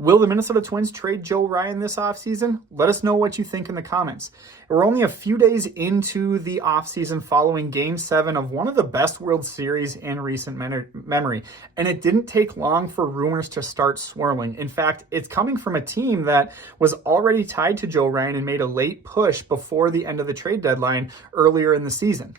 Will the Minnesota Twins trade Joe Ryan this offseason? Let us know what you think in the comments. We're only a few days into the offseason following Game 7 of one of the best World Series in recent memory, and it didn't take long for rumors to start swirling. In fact, it's coming from a team that was already tied to Joe Ryan and made a late push before the end of the trade deadline earlier in the season.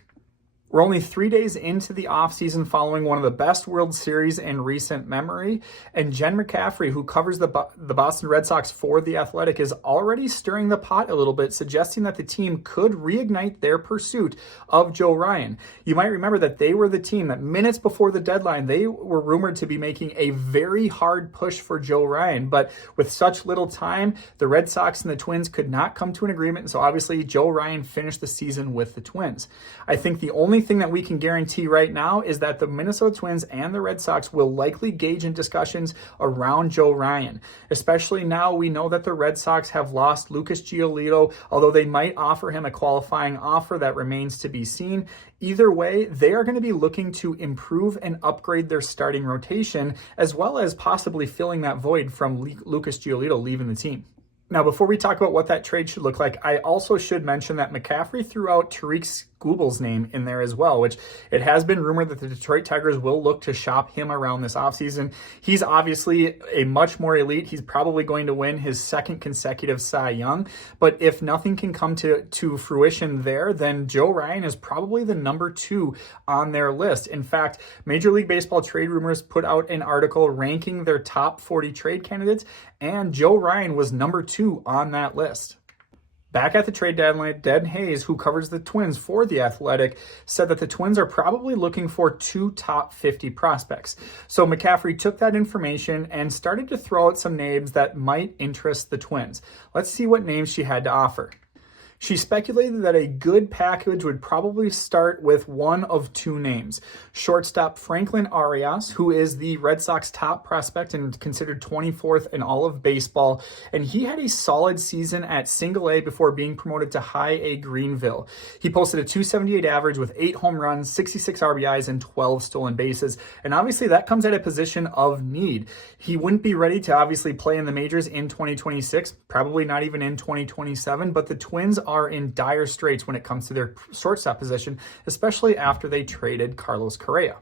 We're only 3 days into the offseason following one of the best World Series in recent memory, and Jen McCaffrey, who covers the Boston Red Sox for The Athletic, is already stirring the pot a little bit, suggesting that the team could reignite their pursuit of Joe Ryan. You might remember that they were the team that minutes before the deadline, they were rumored to be making a very hard push for Joe Ryan, but with such little time, the Red Sox and the Twins could not come to an agreement, and so obviously Joe Ryan finished the season with the Twins. I think the only thing that we can guarantee right now is that the Minnesota Twins and the Red Sox will likely engage in discussions around Joe Ryan. Especially now we know that the Red Sox have lost Lucas Giolito, although they might offer him a qualifying offer that remains to be seen. Either way, they are going to be looking to improve and upgrade their starting rotation, as well as possibly filling that void from Lucas Giolito leaving the team. Now, before we talk about what that trade should look like, I also should mention that McCaffrey threw out Tariq Skubal's name in there as well, which it has been rumored that the Detroit Tigers will look to shop him around this offseason. He's obviously a much more elite. He's probably going to win his second consecutive Cy Young, but if nothing can come to fruition there, then Joe Ryan is probably the number 2 on their list. In fact, Major League Baseball Trade Rumors put out an article ranking their top 40 trade candidates, and Joe Ryan was number 2 on that list. Back at the trade deadline, Den Hayes, who covers the Twins for The Athletic, said that the Twins are probably looking for 2 top 50 prospects. So McCaffrey took that information and started to throw out some names that might interest the Twins. Let's see what names she had to offer. She speculated that a good package would probably start with one of 2 names. Shortstop Franklin Arias, who is the Red Sox top prospect and considered 24th in all of baseball, and he had a solid season at Single A before being promoted to High A Greenville. He posted a .278 average with 8 home runs, 66 RBIs, and 12 stolen bases, and obviously that comes at a position of need. He wouldn't be ready to obviously play in the majors in 2026, probably not even in 2027, but the Twins are in dire straits when it comes to their shortstop position, especially after they traded Carlos Correa.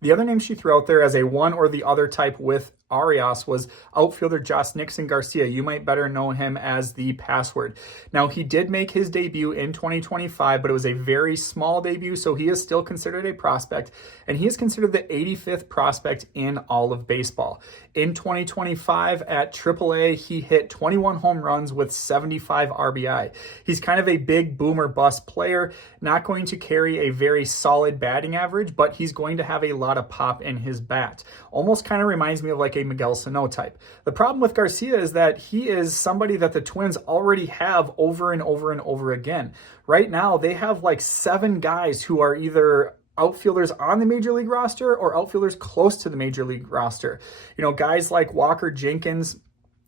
The other name she threw out there as a one or the other type with Arias was outfielder Josh Nixon Garcia. You might better know him as the Password. Now, he did make his debut in 2025, but it was a very small debut, so he is still considered a prospect, and he is considered the 85th prospect in all of baseball. In 2025 at AAA, he hit 21 home runs with 75 RBI. He's kind of a big boomer bust player, not going to carry a very solid batting average, but he's going to have a lot of pop in his bat. Almost kind of reminds me of like a Miguel Sano type. The problem with Garcia is that he is somebody that the Twins already have over and over and over again. Right now, they have like 7 guys who are either outfielders on the major league roster or outfielders close to the major league roster. You know, guys like Walker Jenkins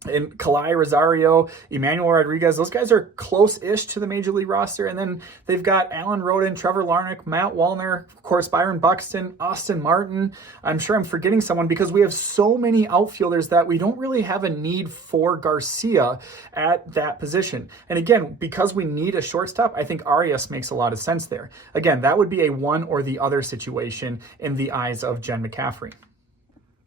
and Kalai Rosario, Emmanuel Rodriguez, those guys are close-ish to the Major League roster. And then they've got Alan Roden, Trevor Larnach, Matt Wallner, of course, Byron Buxton, Austin Martin. I'm sure I'm forgetting someone because we have so many outfielders that we don't really have a need for Garcia at that position. And again, because we need a shortstop, I think Arias makes a lot of sense there. Again, that would be a one or the other situation in the eyes of Jen McCaffrey.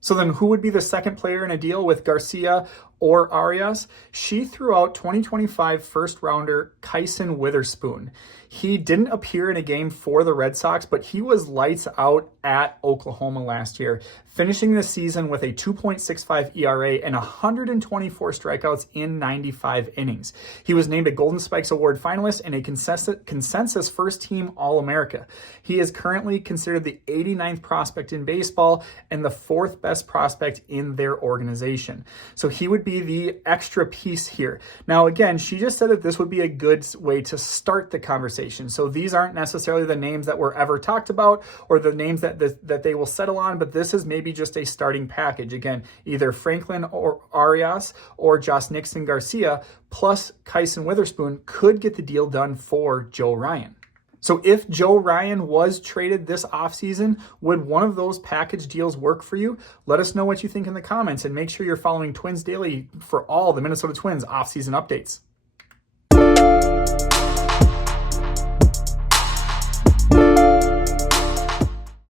So then who would be the second player in a deal with Garcia or Arias? She threw out 2025 first rounder Kyson Witherspoon. He didn't appear in a game for the Red Sox, but he was lights out at Oklahoma last year, finishing the season with a 2.65 ERA and 124 strikeouts in 95 innings. He was named a Golden Spikes Award finalist and a consensus first team All-America. He is currently considered the 89th prospect in baseball and the 4th best prospect in their organization. So he would be the extra piece here. Now, again, she just said that this would be a good way to start the conversation. So these aren't necessarily the names that were ever talked about or the names that they will settle on, but this is maybe just a starting package. Again, either Franklin or Arias or Josh Nixon Garcia plus Kyson Witherspoon could get the deal done for Joe Ryan. So if Joe Ryan was traded this offseason, would one of those package deals work for you? Let us know what you think in the comments, and make sure you're following Twins Daily for all the Minnesota Twins offseason updates.